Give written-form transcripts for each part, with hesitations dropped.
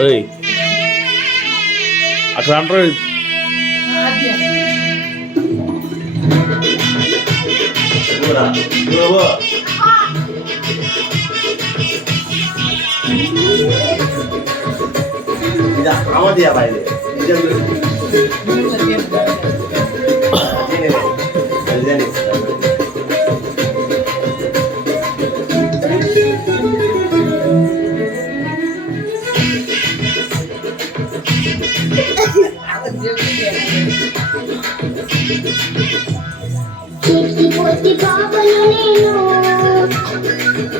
ఓయ్ అక్కడ అంటారు আমাদের বাইরে చిట్టి పొట్టి పాపను నేను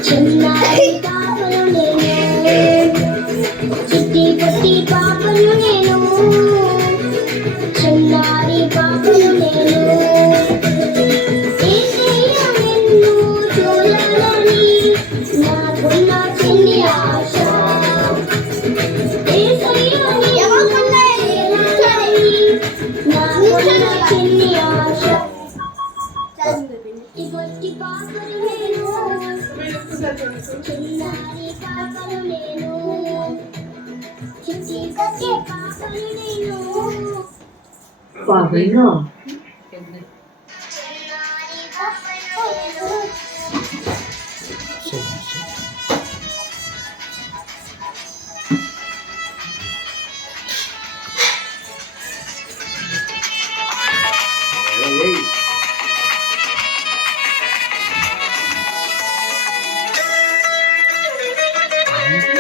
చిన్నారి పాపను నేను చిట్టి పొట్టి పాపను నేను చిన్నారి పాపను నేను ఏసయ్య నిన్ను చూడాలని నాకున్న చిన్ని ఆశ ఏసయ్య నిన్ను చూడాలని నాకున్న చిన్ని ఆశ పొట్టి పాపను నేను చిన్నారి పాపను నేను చిట్టి పొట్టి పాపను నేను పాపను చిన్నారి పాపను నేను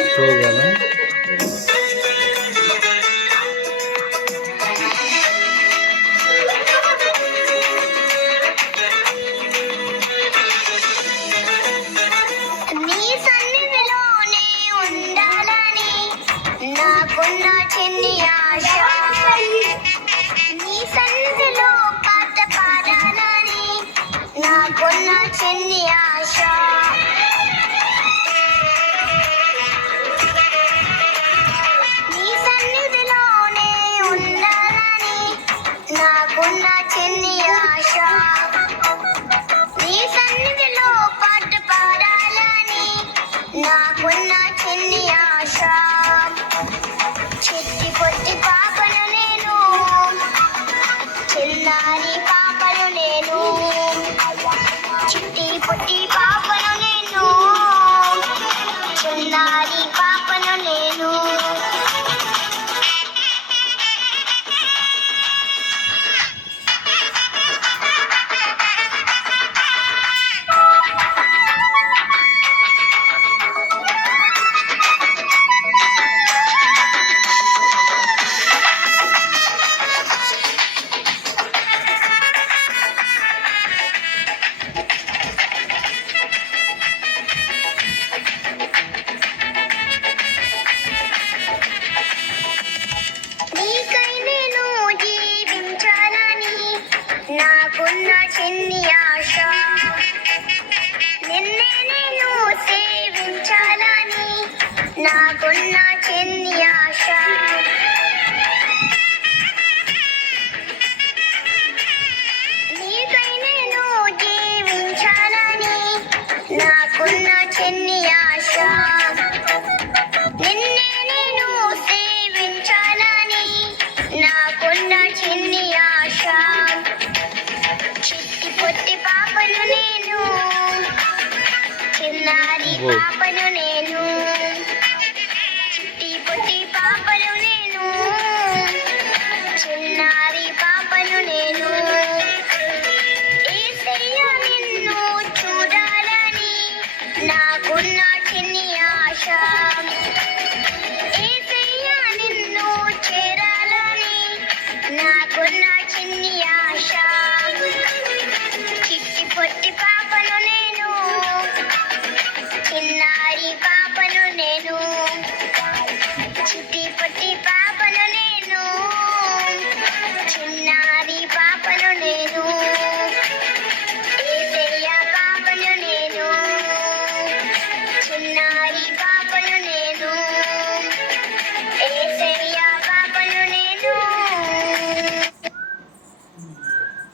చూడగలరా నీ సన్నిధిలోనే ఉండాలని నాకున్న చిన్ని ఆశ నీ సన్నిధిలో పాట పాడాలని నాకున్న చిన్ని ఆశ నీ సన్నిధిలోనే ఉండాలని నాకున్న చిన్ని ఆశ నీ సన్నిధిలో పాట పాడాలని నాకున్న చిన్ని ఆశ చిట్టి పొట్టి పాపను నేను చిన్నారి పాపను నేను చిట్టి పొట్టి పాపను నేను చిన్నారి పాపను నేను నీకై నేను జీవించాలని నాకున్న చిన్ని ఆశ నిన్నే నేను సేవించాలని నాకున్న చిన్ని ఆశ నీకై నేను జీవించాలని నాకున్న చిన్ని ఆశ నిన్నే నేను సేవించాలని నాకున్న చిన్ని ఆశ చిట్టి పొట్టి పాపను నేను చిన్నారి పాపను నేను